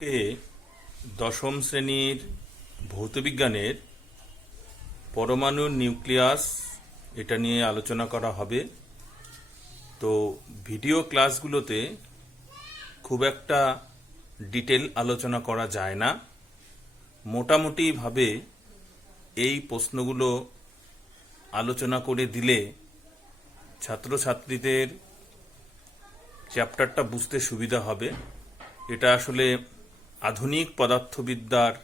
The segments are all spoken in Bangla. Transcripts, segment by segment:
কে দশম শ্রেণীর ভৌতবিজ্ঞানের পরমাণু নিউক্লিয়াস এটা নিয়ে আলোচনা করা হবে। তো ভিডিও ক্লাসগুলোতে খুব একটা ডিটেল আলোচনা করা যায় না, মোটামুটিভাবে এই প্রশ্নগুলো আলোচনা করে দিলে ছাত্রছাত্রীদের চ্যাপ্টারটা বুঝতে সুবিধা হবে। এটা আসলে আধুনিক পদার্থবিদ্যার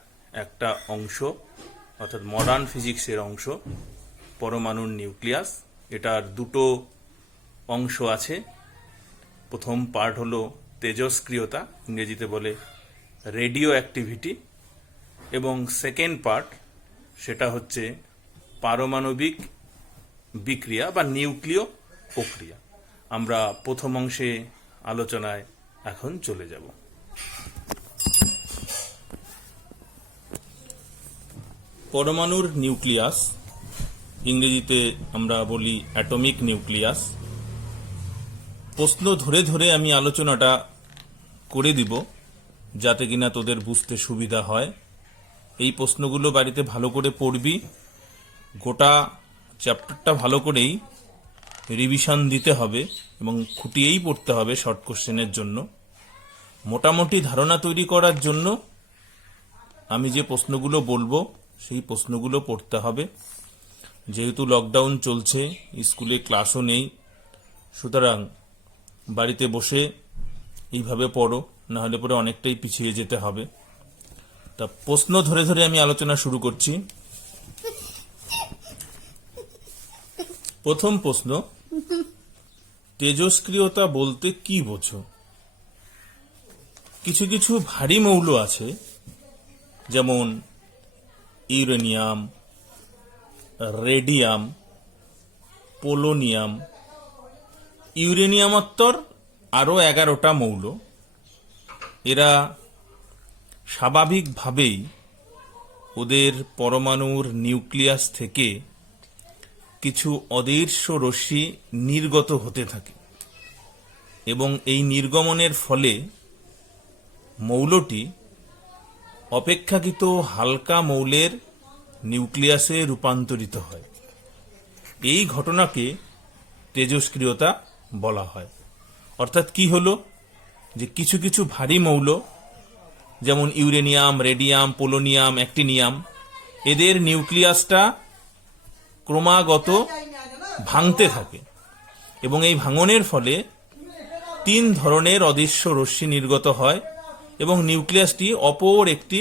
একটা অংশ, অর্থাৎ মডার্ন ফিজিক্সের অংশ, পরমাণুর নিউক্লিয়াস। এটার দুটো অংশ আছে। প্রথম পার্ট হলো তেজস্ক্রিয়তা, ইংরেজিতে বলে রেডিও অ্যাক্টিভিটি, এবং সেকেন্ড পার্ট সেটা হচ্ছে পারমাণবিক বিক্রিয়া বা নিউক্লিয় প্রক্রিয়া। আমরা প্রথম অংশে আলোচনায় এখন চলে যাব। পরমাণুর নিউক্লিয়াস, ইংরেজিতে আমরা বলি অ্যাটমিক নিউক্লিয়াস। প্রশ্ন ধরে ধরে আমি আলোচনাটা করে দিব যাতে কিনা তোদের বুঝতে সুবিধা হয়। এই প্রশ্নগুলো বাড়িতে ভালো করে পড়বি, গোটা চ্যাপ্টারটা ভালো করেই রিভিশন দিতে হবে এবং খুঁটিয়েই পড়তে হবে শর্ট কোশ্চেনের জন্য। মোটামুটি ধারণা তৈরি করার জন্য আমি যে প্রশ্নগুলো বলবো সেই প্রশ্নগুলো পড়তে হবে। যেহেতু লকডাউন চলছে, স্কুলে ক্লাসও নেই, সুতরাং বাড়িতে বসে এইভাবে পড়ো, নাহলে পরে অনেকটাই পিছিয়ে যেতে হবে। তা প্রশ্ন ধরে ধরে আমি আলোচনা শুরু করছি। প্রথম প্রশ্ন, তেজস্ক্রিয়তা বলতে কি বোঝো? কিছু কিছু ভারী মৌল আছে, যেমন ইউরেনিয়াম, রেডিয়াম, পোলোনিয়াম। ইউরেনিয়ামোত্তর আরও 11টা মৌল। এরা স্বাভাবিকভাবেই ওদের পরমাণুর নিউক্লিয়াস থেকে কিছু অদৃশ্য রশ্মি নির্গত হতে থাকে এবং এই নির্গমনের ফলে মৌলটি অপেক্ষাকৃত হালকা মৌলের নিউক্লিয়াসে রূপান্তরিত হয়। এই ঘটনাকে তেজস্ক্রিয়তা বলা হয়। অর্থাৎ কি হলো, যে কিছু কিছু ভারী মৌল যেমন ইউরেনিয়াম, রেডিয়াম, পোলোনিয়াম, অ্যাক্টিনিয়াম, এদের নিউক্লিয়াসটা ক্রমাগত ভাঙতে থাকে এবং এই ভাঙনের ফলে 3 ধরনের অদৃশ্য রশ্মি নির্গত হয় এবং নিউক্লিয়াসটি অপর একটি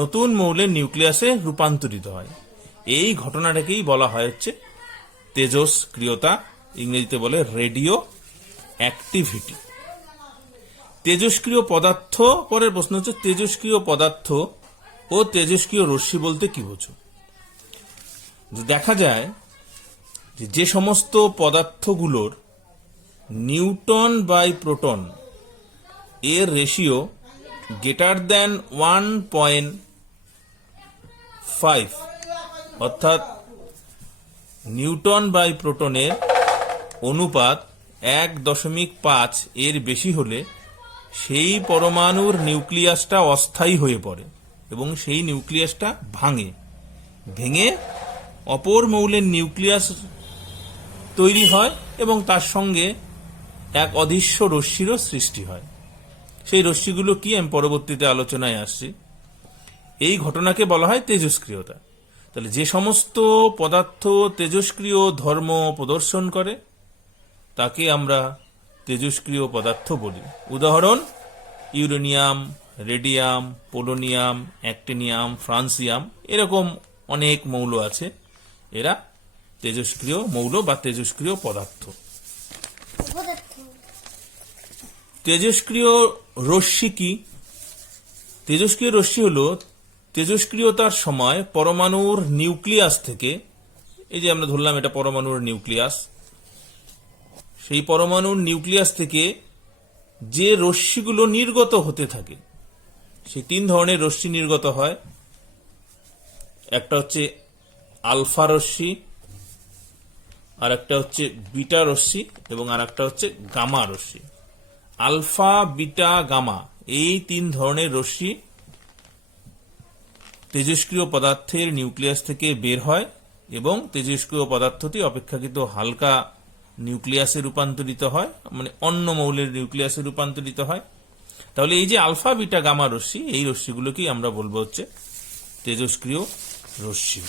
নতুন মৌলের নিউক্লিয়াসে রূপান্তরিত হয়। এই ঘটনাটাকেই বলা হয় হচ্ছে তেজস্ক্রিয়তা, ইংরেজিতে বলে রেডিও অ্যাক্টিভিটি। তেজস্ক্রিয় পদার্থ, পরের প্রশ্ন হচ্ছে তেজস্ক্রিয় পদার্থ ও তেজস্ক্রিয় রশ্মি বলতে কি বোঝো? দেখা যায় যে সমস্ত পদার্থগুলোর নিউটন বাই প্রোটন এর রেশিও গ্রেটার দ্যান 1.5, অর্থাৎ নিউটন বাই প্রোটনের অনুপাত 1.5 এর বেশি হলে সেই পরমাণুর নিউক্লিয়াসটা অস্থায়ী হয়ে পড়ে এবং সেই নিউক্লিয়াসটা ভেঙে অপর মৌলের নিউক্লিয়াস তৈরি হয় এবং তার সঙ্গে এক অদৃশ্য রশ্মিরও সৃষ্টি হয়। সেই রশ্মিগুলো কি আমি পরবর্তীতে আলোচনায় আসছি। এই ঘটনাকে বলা হয় তেজস্ক্রিয়তা। তাহলে যে সমস্ত পদার্থ তেজস্ক্রিয় ধর্ম প্রদর্শন করে তাকে আমরা তেজস্ক্রিয় পদার্থ বলি। উদাহরণ, uranium, radium, polonium, actinium, francium, এরকম অনেক মৌল আছে। এরা তেজস্ক্রিয় মৌল বা তেজস্ক্রিয় পদার্থ। তেজস্ক্রিয় রশ্মি কি? তেজস্ক্রিয় রশ্মি হলো তেজস্ক্রিয়তার সময় পরমাণুর নিউক্লিয়াস থেকে, এই যে আমরা ধরলাম এটা পরমাণুর নিউক্লিয়াস, সেই পরমাণুর নিউক্লিয়াস থেকে যে রশ্মিগুলো নির্গত হতে থাকে, সেই 3 ধরনের রশ্মি নির্গত হয়। একটা হচ্ছে আলফা রশ্মি, আর একটা হচ্ছে বিটা রশ্মি এবং আর একটা হচ্ছে গামা রশ্মি। আলফা, বিটা, গামা এই 3 ধরনের রশ্মি তেজস্ক্রিয় পদার্থের নিউক্লিয়াস থেকে বের হয় এবং তেজস্ক্রিয় পদার্থটি অপেক্ষাকৃত হালকা নিউক্লিয়াসে রূপান্তরিত হয়, মানে অন্য মৌলের নিউক্লিয়াসে রূপান্তরিত হয়। তাহলে এই যে আলফা বিটা গামা রশ্মি, এই রশ্মিগুলোকেই আমরা বলবো হচ্ছে তেজস্ক্রিয় রশ্মি।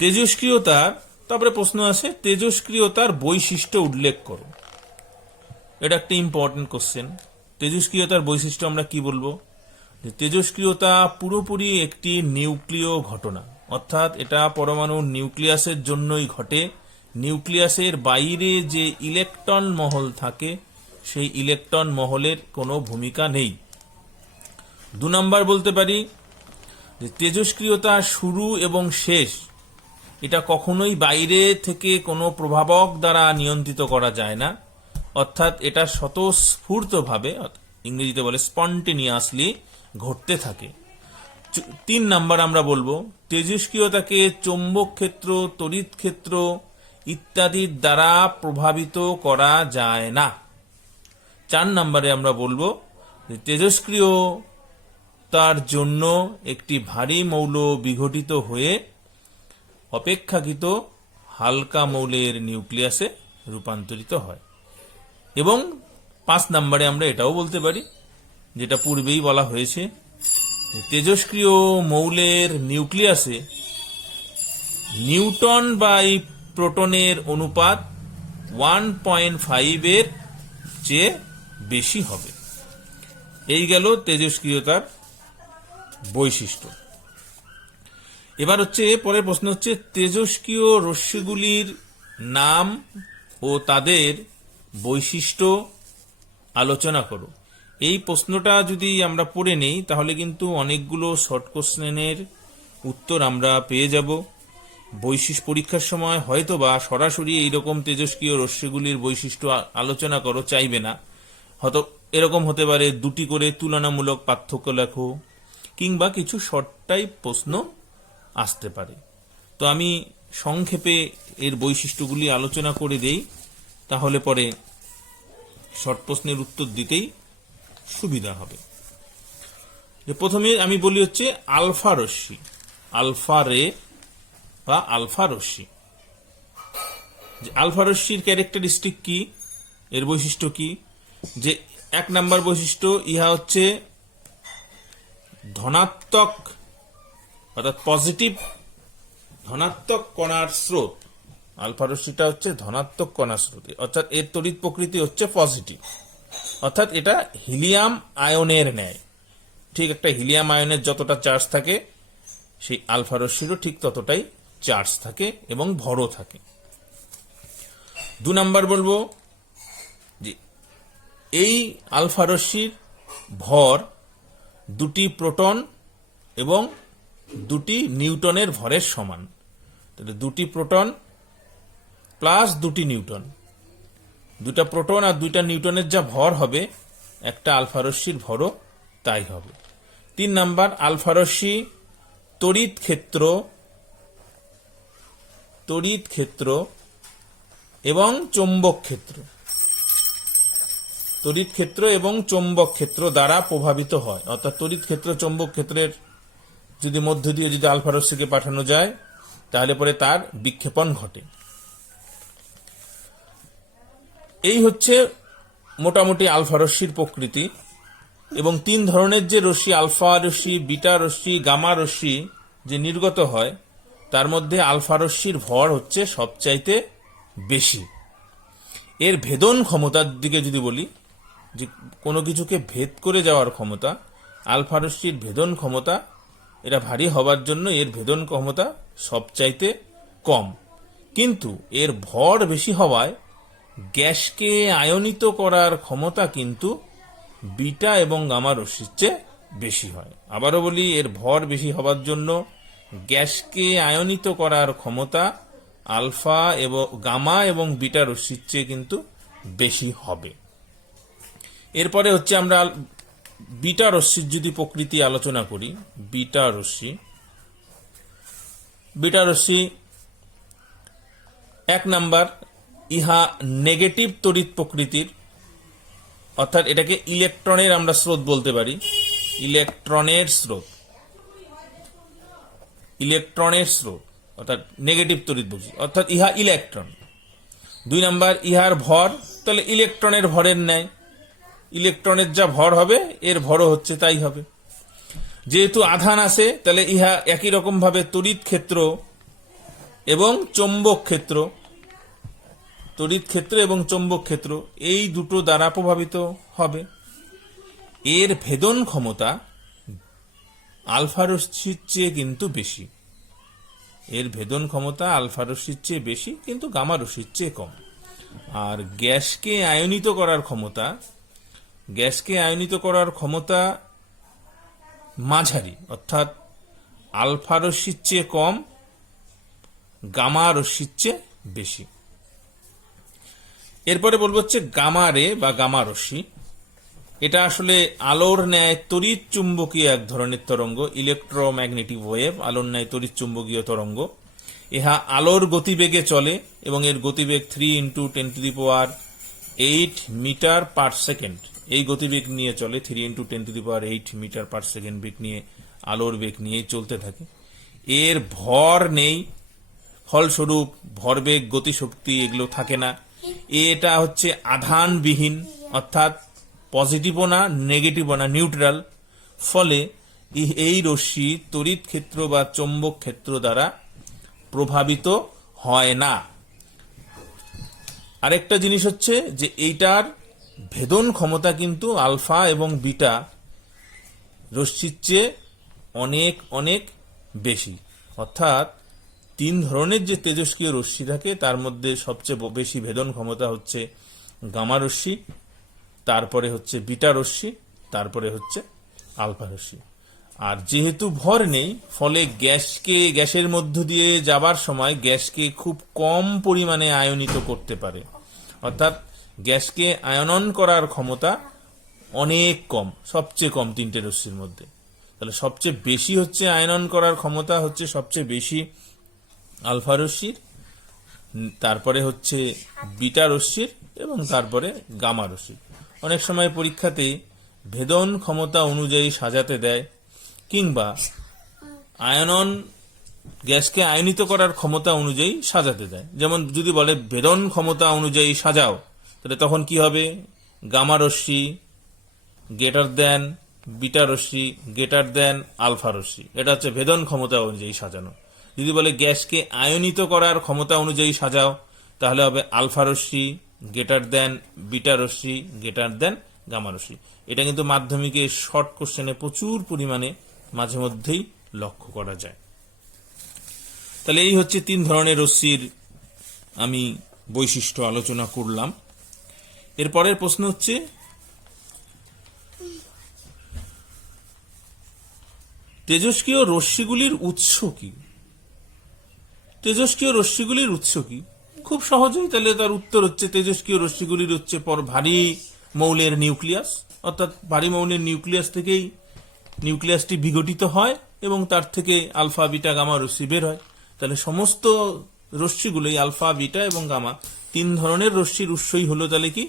তেজস্ক্রিয়তার তারপরে প্রশ্ন আছে, তেজস্ক্রিয়তার বৈশিষ্ট্য উল্লেখ করো। এটা একটা ইম্পর্টেন্ট কোশ্চেন। তেজস্ক্রিয়তার বৈশিষ্ট্য আমরা কি বলবো? তেজস্ক্রিয়তা পুরোপুরি একটি নিউক্লিয় ঘটনা, অর্থাৎ এটা পরমাণুর নিউক্লিয়াসের জন্যই ঘটে। নিউক্লিয়াসের বাইরে যে ইলেকট্রন মহল থাকে সেই ইলেকট্রন মহলের কোনো ভূমিকা নেই। 2 নম্বর বলতে পারি যে তেজস্ক্রিয়তা শুরু এবং শেষ এটা কখনোই বাইরে থেকে কোনো প্রভাবক দ্বারা নিয়ন্ত্রিত করা যায় না, অর্থাৎ এটা স্বতঃস্ফূর্তভাবে, ইংরেজিতে বলে স্পন্টেনিয়াসলি ঘটতে থাকে। 3 নাম্বার আমরা বলবো তেজস্ক্রিয়তাকে চৌম্বক ক্ষেত্র, তড়িৎ ক্ষেত্র ইত্যাদির দ্বারা প্রভাবিত করা যায় না। 4 নম্বরে আমরা বলবো যে তেজস্ক্রিয়তার জন্য একটি ভারী মৌল বিঘটিত হয়ে অপেক্ষাকৃত হালকা মৌলের নিউক্লিয়াসে রূপান্তরিত হয়। এবং 5 নম্বরে আমরা এটাও বলতে পারি, যেটা পূর্বেই বলা হয়েছে, যে তেজস্ক্রিয় মৌলের নিউক্লিয়াসে নিউটন বাই প্রোটনের অনুপাত 1.5 এর চেয়ে বেশি হবে। এই গেল তেজস্ক্রিয়তার বৈশিষ্ট্য। এবার হচ্ছে পরের প্রশ্ন হচ্ছে তেজস্ক্রিয় রশ্মিগুলির নাম ও তাদের বৈশিষ্ট্য আলোচনা করো। এই প্রশ্নটা যদি আমরা পড়ে নেই তাহলে কিন্তু অনেকগুলো শর্ট কোশ্চেনের উত্তর আমরা পেয়ে যাব। বৈশিষ্ট্য পরীক্ষার সময় হয়তো বা সরাসরি এইরকম তেজস্ক্রিয় রশ্মিগুলির বৈশিষ্ট্য আলোচনা করো চাইবে না, হয়তো এরকম হতে পারে 2টি করে তুলনামূলক পার্থক্য লেখো, কিংবা কিছু শর্ট টাইপ প্রশ্ন আসতে পারে। তো আমি সংক্ষেপে এর বৈশিষ্ট্যগুলি আলোচনা করে দেই, তাহলে পরে শর্ট প্রশ্নের উত্তর দিতেই সুবিধা হবে। প্রথমে আমি বলি হচ্ছে আলফা রশ্মি, আলফা রে বা আলফা রশ্মি। আলফা রশ্মির ক্যারেক্টারিস্টিক কি, এর বৈশিষ্ট্য কি? যে 1 নাম্বার বৈশিষ্ট্য, ইহা হচ্ছে ধনাত্মক অর্থাৎ পজিটিভ ধনাত্মক কণার স্রোত। আলফা রশ্মিটা হচ্ছে ধনাত্মক কণার স্রোত, অর্থাৎ এর তড়িৎ প্রকৃতি হচ্ছে পজিটিভ, অর্থাৎ এটা হিলিয়াম আয়নের ন্যায়। ঠিক একটা হিলিয়াম আয়নের যতটা চার্জ থাকে সেই আলফা রশ্মিরও ঠিক ততটাই চার্জ থাকে এবং ভরও থাকে। 2 নাম্বার বলবো যে এই আলফা রশ্মির ভর 2টি প্রোটন এবং 2টি নিউটনের ভরের সমান। তাহলে 2টি প্রোটন প্লাস 2টি নিউটন, 2টা প্রোটন আর 2টা নিউটনের যা ভর হবে একটা আলফা রশ্মির ভরও তাই হবে। 3 নাম্বার আলফা রশ্মি তড়িৎ ক্ষেত্র এবং চৌম্বক ক্ষেত্র, তড়িৎ ক্ষেত্র এবং চৌম্বক ক্ষেত্র দ্বারা প্রভাবিত হয়। অর্থাৎ তড়িৎ ক্ষেত্র চৌম্বক ক্ষেত্রের যদি মধ্য দিয়ে যদি আলফা রশ্মিকে পাঠানো যায় তাহলে পরে তার বিক্ষেপণ ঘটে। এই হচ্ছে মোটামুটি আলফা রশ্মির প্রকৃতি। এবং 3 ধরনের যে রশ্মি, আলফা রশ্মি, বিটা রশ্মি, গামা রশ্মি যে নির্গত হয়, তার মধ্যে আলফা রশ্মির ভর হচ্ছে সবচাইতে বেশি। এর ভেদন ক্ষমতার দিকে যদি বলি, যে কোনো কিছুকে ভেদ করে যাওয়ার ক্ষমতা, আলফা রশ্মির ভেদন ক্ষমতা, এটা ভারী হবার জন্য এর ভেদন ক্ষমতা সবচাইতে কম। কিন্তু এর ভর বেশি হওয়ায় গ্যাসকে আয়নিত করার ক্ষমতা কিন্তু বিটা এবং গামা রশ্মির চেয়ে বেশি হয়। আবারও বলি, এর ভর বেশি হবার জন্য গ্যাসকে আয়নিত করার ক্ষমতা আলফা এবং গামা এবং বিটা রশ্মির চেয়ে কিন্তু বেশি হবে। এরপরে হচ্ছে আমরা বিটা রশ্মির যদি প্রকৃতি আলোচনা করি, বিটা রশ্মি 1 নাম্বার, ইহা নেগেটিভ তড়িৎ প্রকৃতির, অর্থাৎ এটাকে ইলেকট্রনের আমরা স্রোত বলতে পারি, ইলেকট্রনের স্রোত, ইলেকট্রনের স্রোত অর্থাৎ নেগেটিভ তড়িৎ বলছি, অর্থাৎ ইহা ইলেকট্রন। 2 নাম্বার ইহার ভর, তাহলে ইলেকট্রনের ভরের ন্যায়, ইলেকট্রনের যা ভর হবে এর ভরও হচ্ছে তাই হবে। যেহেতু আধান আছে তাহলে ইহা একই রকম ভাবে তড়িৎ ক্ষেত্র এবং চৌম্বক ক্ষেত্র, তড়িৎ ক্ষেত্র এবং চৌম্বক ক্ষেত্র এই দুটো দ্বারা প্রভাবিত হবে। এর ভেদন ক্ষমতা আলফা রশ্মির চেয়ে কিন্তু বেশি, এর ভেদন ক্ষমতা আলফা রশ্মির চেয়ে বেশি কিন্তু গামা রশ্মির চেয়ে কম। আর গ্যাসকে আয়নিত করার ক্ষমতা, গ্যাসকে আয়নিত করার ক্ষমতা মাঝারি, অর্থাৎ আলফা রশ্মির চেয়ে কম, গামা রশ্মির চেয়ে বেশি। এরপরে বলবো হচ্ছে গামা রে বা গামা রশ্মি। এটা আসলে আলোর ন্যায় তড়িৎ চুম্বকীয় এক ধরনের তরঙ্গ, ইলেকট্রোম্যাগনেটিক ওয়েভ, আলোর ন্যায় তড়িৎ চুম্বকীয় তরঙ্গ। ইহা আলোর গতিবেগে চলে এবং এর গতিবেগ 3 × 10⁸ মিটার পার সেকেন্ড, এই গতিবেগ নিয়ে চলে। 3 × 10⁸ মিটার পার সেকেন্ড বেগ নিয়ে, আলোর বেগ নিয়ে চলতে থাকে। এর ভর নেই, ফলস্বরূপ ভরবেগ, গতিশক্তি এগুলো থাকে না। এটা হচ্ছে আধানবিহীন, অর্থাৎ পজিটিভও না নেগেটিভও না, নিউট্রাল। ফলে এই রশ্মি তড়িৎ ক্ষেত্র বা চৌম্বক ক্ষেত্র দ্বারা প্রভাবিত হয় না। আরেকটা জিনিস হচ্ছে যে এইটার ভেদন ক্ষমতা কিন্তু আলফা এবং বিটা রশ্মির চেয়ে অনেক অনেক বেশি। অর্থাৎ 3 ধরনের যে তেজস্ক্রিয় রশ্মি থাকে তার মধ্যে সবচেয়ে বেশি ভেদন ক্ষমতা হচ্ছে গামা রশ্মি, তারপরে হচ্ছে বিটা রশ্মি, তারপরে হচ্ছে আলফা রশ্মি। আর যেহেতু ভর নেই, ফলে গ্যাসের মধ্য দিয়ে যাবার সময় গ্যাসকে খুব কম পরিমাণে আয়নিত করতে পারে, অর্থাৎ গ্যাসকে আয়নন করার ক্ষমতা অনেক কম, সবচেয়ে কম 3টে রশ্মির মধ্যে। তাহলে সবচেয়ে বেশি হচ্ছে আয়নন করার ক্ষমতা হচ্ছে সবচেয়ে বেশি আলফা রশ্মির, তারপরে হচ্ছে বিটা রশ্মির এবং তারপরে গামা রশ্মির। অনেক সময় পরীক্ষাতে ভেদন ক্ষমতা অনুযায়ী সাজাতে দেয়, কিংবা আয়নন গ্যাসকে আয়নিত করার ক্ষমতা অনুযায়ী সাজাতে দেয়। যেমন যদি বলে ভেদন ক্ষমতা অনুযায়ী সাজাও, তাহলে তখন কি হবে? গামা রশ্মি গ্রেটার দেন বিটা রশ্মি গ্রেটার দেন আলফা রশ্মি, এটা হচ্ছে ভেদন ক্ষমতা অনুযায়ী সাজানো। যদি বলে গ্যাসকে আয়নিত করার ক্ষমতা অনুযায়ী সাজাও, তাহলে হবে আলফা রশ্মি গ্রেটার দেন বিটা রশ্মি গ্রেটার দেন গামা রশ্মি। এটা কিন্তু মাধ্যমিকে শর্ট কোশ্চেনে প্রচুর পরিমাণে মাঝে মধ্যেই লক্ষ্য করা যায়। তাহলে এই হচ্ছে 3 ধরনের রশ্মির আমি বৈশিষ্ট্য আলোচনা করলাম। এরপরের প্রশ্ন হচ্ছে তেজস্ক্রিয় রশ্মিগুলির উৎস কি? তেজস্ক্রিয় রশ্মিগুলির উৎস কি? খুব সহজেই, তাহলে তার উত্তর হচ্ছে তেজস্ক্রিয় রশ্মিগুলির হচ্ছে ভারী মৌলের নিউক্লিয়াস, অর্থাৎ ভারী মৌলের নিউক্লিয়াস থেকেই নিউক্লিয়াসটি বিঘটিত হয় এবং তার থেকে আলফা বিটা গামা রশ্মি বের হয়। তাহলে সমস্ত রশ্মিগুলোই আলফা বিটা এবং গামা 3 ধরনের রশ্মির উৎসই হলো তাহলে কি?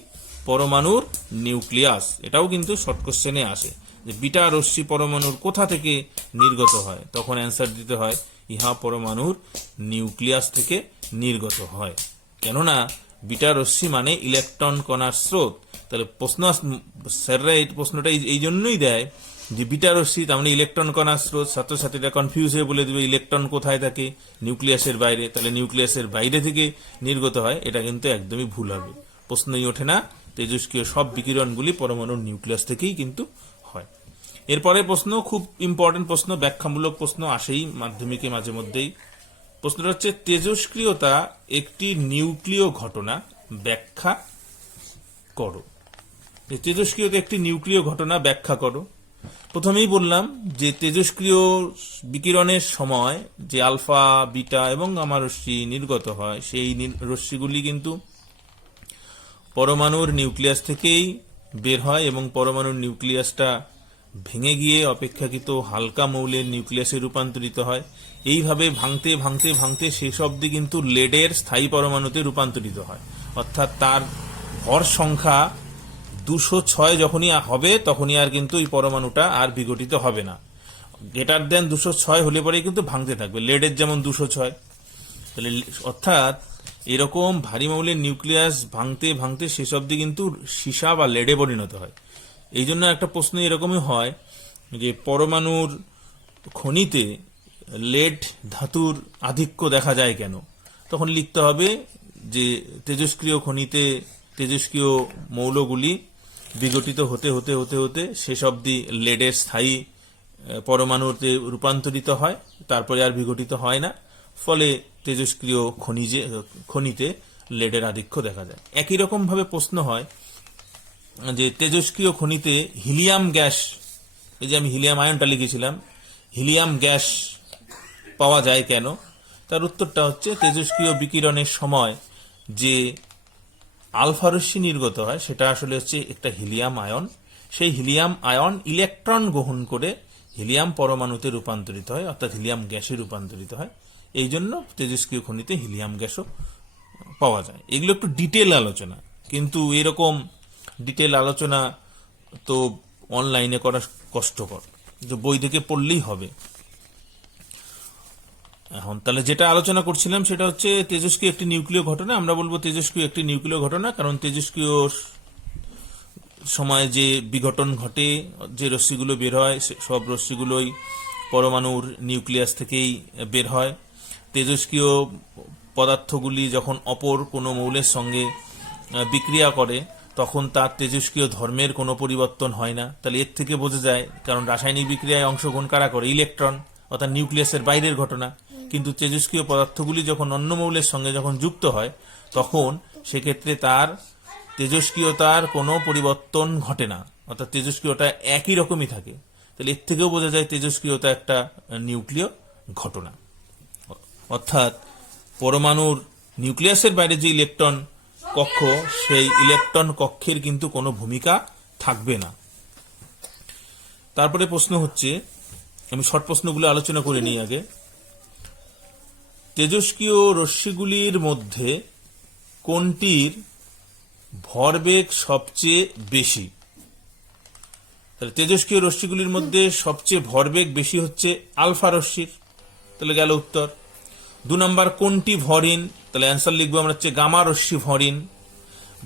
পরমাণুর নিউক্লিয়াস। এটাও কিন্তু শর্ট কোশ্চেনে আসে যে বিটা রশ্মি পরমাণুর কোথা থেকে নির্গত হয়, তখন অ্যান্সার দিতে হয় ইহা পরমাণুর নিউক্লিয়াস থেকে নির্গত হয়। কেননা বিটা রশ্মি মানে ইলেকট্রন কণার স্রোত। তাহলে স্যাররা এই প্রশ্নটা এই জন্যই দেয় যে বিটা রশ্মি তার মানে ইলেকট্রন কণার স্রোত। ছাত্রছাত্রীরা কনফিউজ হয়ে বলে দেবে ইলেকট্রন কোথায় থাকে? নিউক্লিয়াসের বাইরে। তাহলে নিউক্লিয়াসের বাইরে থেকে নির্গত হয়, এটা কিন্তু একদমই ভুল হবে, প্রশ্নই ওঠে না। তেজস্ক্রিয় সব বিকিরণগুলি পরমাণুর নিউক্লিয়াস থেকেই কিন্তু হয়। এরপরে প্রশ্ন খুব ইম্পর্টেন্ট প্রশ্ন, ব্যাখ্যামূলক প্রশ্ন আসেই মাধ্যমিকে মাঝে মধ্যেই। প্রশ্নটা হচ্ছে তেজস্ক্রিয়তা একটি নিউক্লিয় ঘটনা, ব্যাখ্যা করো। তেজস্ক্রিয়তা একটি নিউক্লিয় ঘটনা ব্যাখ্যা করো। প্রথমেই বললাম যে তেজস্ক্রিয় বিকিরণের সময় যে আলফা বিটা এবং গামা রশ্মি নির্গত হয়, সেই রশ্মিগুলি কিন্তু পরমাণুর নিউক্লিয়াস থেকেই বের হয় এবং পরমাণুর নিউক্লিয়াসটা ভেঙে গিয়ে অপেক্ষাকৃত হালকা মৌলের নিউক্লিয়াসে রূপান্তরিত হয়। এইভাবে ভাঙতে ভাঙতে ভাঙতে শেষ অবধি কিন্তু লেডের স্থায়ী পরমাণুতে রূপান্তরিত হয়। অর্থাৎ তার ভর সংখ্যা 206 যখনই হবে তখনই আর কিন্তু এই পরমাণুটা আর বিঘটিত হবে না। গ্রেটার দেন 206 হলে পরেই কিন্তু ভাঙতে থাকবে, লেডের যেমন 206। তাহলে অর্থাৎ এরকম ভারী মৌলের নিউক্লিয়াস ভাঙতে ভাঙতে শেষ অবধি কিন্তু সীসা বা লেডে পরিণত হয়। এই জন্য একটা প্রশ্ন এরকমই হয় যে পরমাণুর খনিতে লেড ধাতুর আধিক্য দেখা যায় কেন? তখন লিখতে হবে যে তেজস্ক্রিয় খনিতে তেজস্ক্রিয় মৌলগুলি বিঘটিত হতে হতে হতে হতে শেষ অবধি লেডের স্থায়ী পরমাণুতে রূপান্তরিত হয়, তারপরে আর বিঘটিত হয় না, ফলে তেজস্ক্রিয় খনিতে লেডের আধিক্য দেখা যায়। একই রকম ভাবে প্রশ্ন হয় যে তেজস্ক্রিয় খনিতে হিলিয়াম গ্যাস, এই যে আমি হিলিয়াম আয়নটা লিখেছিলাম, হিলিয়াম গ্যাস পাওয়া যায় কেন? তার উত্তরটা হচ্ছে তেজস্ক্রিয় বিকিরণের সময় যে আলফা রশ্মি নির্গত হয় সেটা আসলে হচ্ছে একটা হিলিয়াম আয়ন। সেই হিলিয়াম আয়ন ইলেকট্রন গ্রহণ করে হিলিয়াম পরমাণুতে রূপান্তরিত হয়, অর্থাৎ হিলিয়াম গ্যাসে রূপান্তরিত হয়। এই জন্য তেজস্ক্রিয় খনিতে হিলিয়াম গ্যাসও পাওয়া যায়। এগুলো একটু ডিটেল আলোচনা, কিন্তু এরকম ডিটেল আলোচনা তো অনলাইনে করা কষ্টকর, বই থেকে পড়লেই হবে। এখন তাহলে যেটা আলোচনা করছিলাম সেটা হচ্ছে তেজস্ক্রিয় একটি নিউক্লিয় ঘটনা। আমরা বলবো তেজস্ক্রিয় একটি নিউক্লিয় ঘটনা, কারণ তেজস্ক্রিয় সময় যে বিঘটন ঘটে, যে রশ্মিগুলো বের হয় সব রশ্মিগুলোই পরমাণুর নিউক্লিয়াস থেকেই বের হয়। তেজস্ক্রিয় পদার্থগুলি যখন অপর কোনো মৌলের সঙ্গে বিক্রিয়া করে তখন তার তেজস্ক্রিয় ধর্মের কোনো পরিবর্তন হয় না। তাহলে এর থেকে বোঝা যায়, কারণ রাসায়নিক বিক্রিয়ায় অংশগ্রহণ কারা করে? ইলেকট্রন, অর্থাৎ নিউক্লিয়াসের বাইরের ঘটনা। কিন্তু তেজস্ক্রিয় পদার্থগুলি যখন অন্য মৌলের সঙ্গে যখন যুক্ত হয় তখন সেক্ষেত্রে তার তেজস্ক্রিয়তার কোনো পরিবর্তন ঘটে না, অর্থাৎ তেজস্ক্রিয়তা একই রকমই থাকে। তাহলে এর থেকেও বোঝা যায় তেজস্ক্রিয়তা একটা নিউক্লিয় ঘটনা। অর্থাৎ পরমাণুর নিউক্লিয়াসের বাইরে যে ইলেকট্রন কক্ষ, সেই ইলেকট্রন কক্ষের কিন্তু কোনো ভূমিকা থাকবে না। তারপরে প্রশ্ন হচ্ছে, আমি শর্ট প্রশ্নগুলো আলোচনা করে নিই আগে। তেজস্ক্রিয় রশ্মিগুলির মধ্যে কোনটির ভরবেগ সবচেয়ে বেশি? তাহলে তেজস্ক্রিয় রশ্মিগুলির মধ্যে সবচেয়ে ভরবেগ বেশি হচ্ছে আলফা রশ্মির। তাহলে গেল উত্তর। 2 নম্বর, কোনটি ভরিন? তাহলে অ্যান্সার লিখবো আমরা হচ্ছে গামা রশ্মি ভরিন।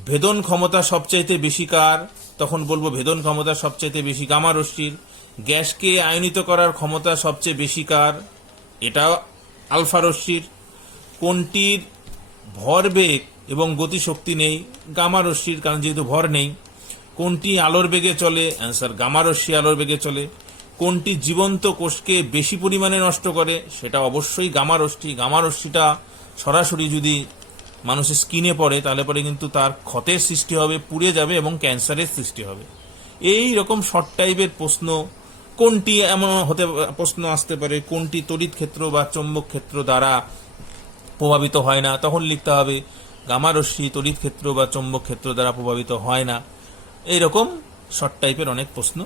ভেদন ক্ষমতা সবচাইতে বেশি কার? তখন বলবো ভেদন ক্ষমতা সবচাইতে বেশি গামা রশ্মির। গ্যাসকে আয়নিত করার ক্ষমতা সবচেয়ে বেশি কার? এটা আলফা রশ্মির। কোনটির ভরবেগ এবং গতিশক্তি নেই? গামা রশ্মির, কারণ যেহেতু ভর নেই। কোনটি আলোর বেগে চলে? অ্যান্সার গামা রশ্মি আলোর বেগে চলে। কোনটি জীবন্ত কোষকে বেশি পরিমাণে নষ্ট করে? সেটা অবশ্যই গামা রশ্মি। গামা রশ্মিটা সরাসরি যদি মানুষের স্কিনে পড়ে তাহলে পরে কিন্তু তার ক্ষতের সৃষ্টি হবে, পুড়ে যাবে এবং ক্যান্সারের সৃষ্টি হবে। এই রকম শর্ট টাইপের প্রশ্ন, কোনটি এমন হতে প্রশ্ন আসতে পারে কোনটি তড়িৎ ক্ষেত্র বা চৌম্বক ক্ষেত্র দ্বারা প্রভাবিত হয় না? তখন লিখতে হবে গামা রশ্মি তড়িৎ ক্ষেত্র বা চৌম্বক ক্ষেত্র দ্বারা প্রভাবিত হয় না। এইরকম শর্ট টাইপের অনেক প্রশ্ন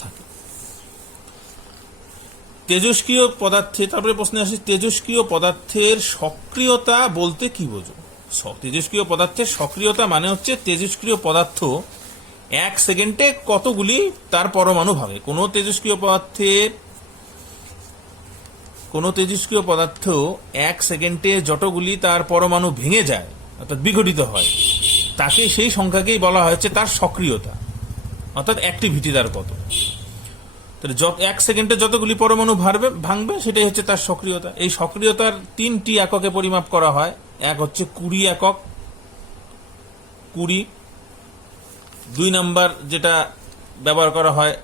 থাকে। তেজস্ক্রিয় পদার্থে, তারপরে প্রশ্ন আসে তেজস্ক্রিয় পদার্থের সক্রিয়তা বলতে কি বোঝো? তেজস্ক্রিয় পদার্থের সক্রিয়তা মানে হচ্ছে তেজস্ক্রিয় পদার্থ 1 সেকেন্ডে কতগুলি তার পরমাণু ভাঙে। কোনো তেজস্ক্রিয় পদার্থ 1 সেকেন্ডে যতগুলি তার পরমাণু ভেঙে যায় অর্থাৎ বিঘটিত হয়, তাকে সেই সংখ্যাকেই বলা হয়েছে তার সক্রিয়তা, অর্থাৎ অ্যাক্টিভিটি তার কত। তাহলে 1 সেকেন্ডে যতগুলি পরমাণু ভাঙবে সেটাই হচ্ছে তার সক্রিয়তা। এই সক্রিয়তার 3টি এককে পরিমাপ করা হয়। এক হচ্ছে কুরি একক, কুরি। 2 নম্বর যেটা ব্যবহার করা হয়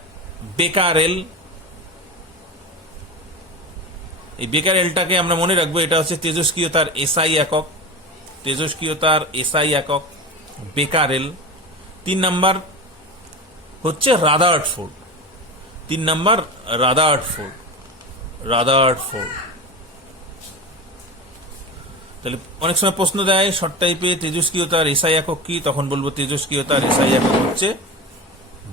বেকারেল। এই বেকারেলটাকে আমরা মনে রাখবো, এটা হচ্ছে তেজস্ক্রিয়তার এসআই একক, তেজস্ক্রিয়তার এসআই একক বেকারেল। 3 নম্বর হচ্ছে রাদারফোর্ড। 3 নম্বর রাদারফোর্ড। তাহলে অনেক সময় প্রশ্ন দেয় শর্ট টাইপে তেজস্ক্রিয়তার এসআই একক কি? তখন বলবো তেজস্ক্রিয়তার এসআই একক হচ্ছে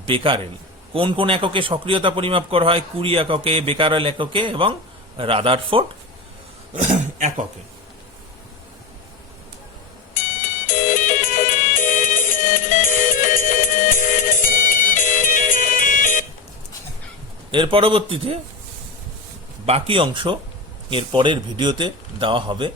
বেকারেল। কোন কোন এককে সক্রিয়তা পরিমাপ করা হয়? কুরি এককে, বেকারেল এককে এবং রাদারফোর্ড এককে। এর পরবর্তীতে বাকি অংশ এর পরের ভিডিওতে দেওয়া হবে।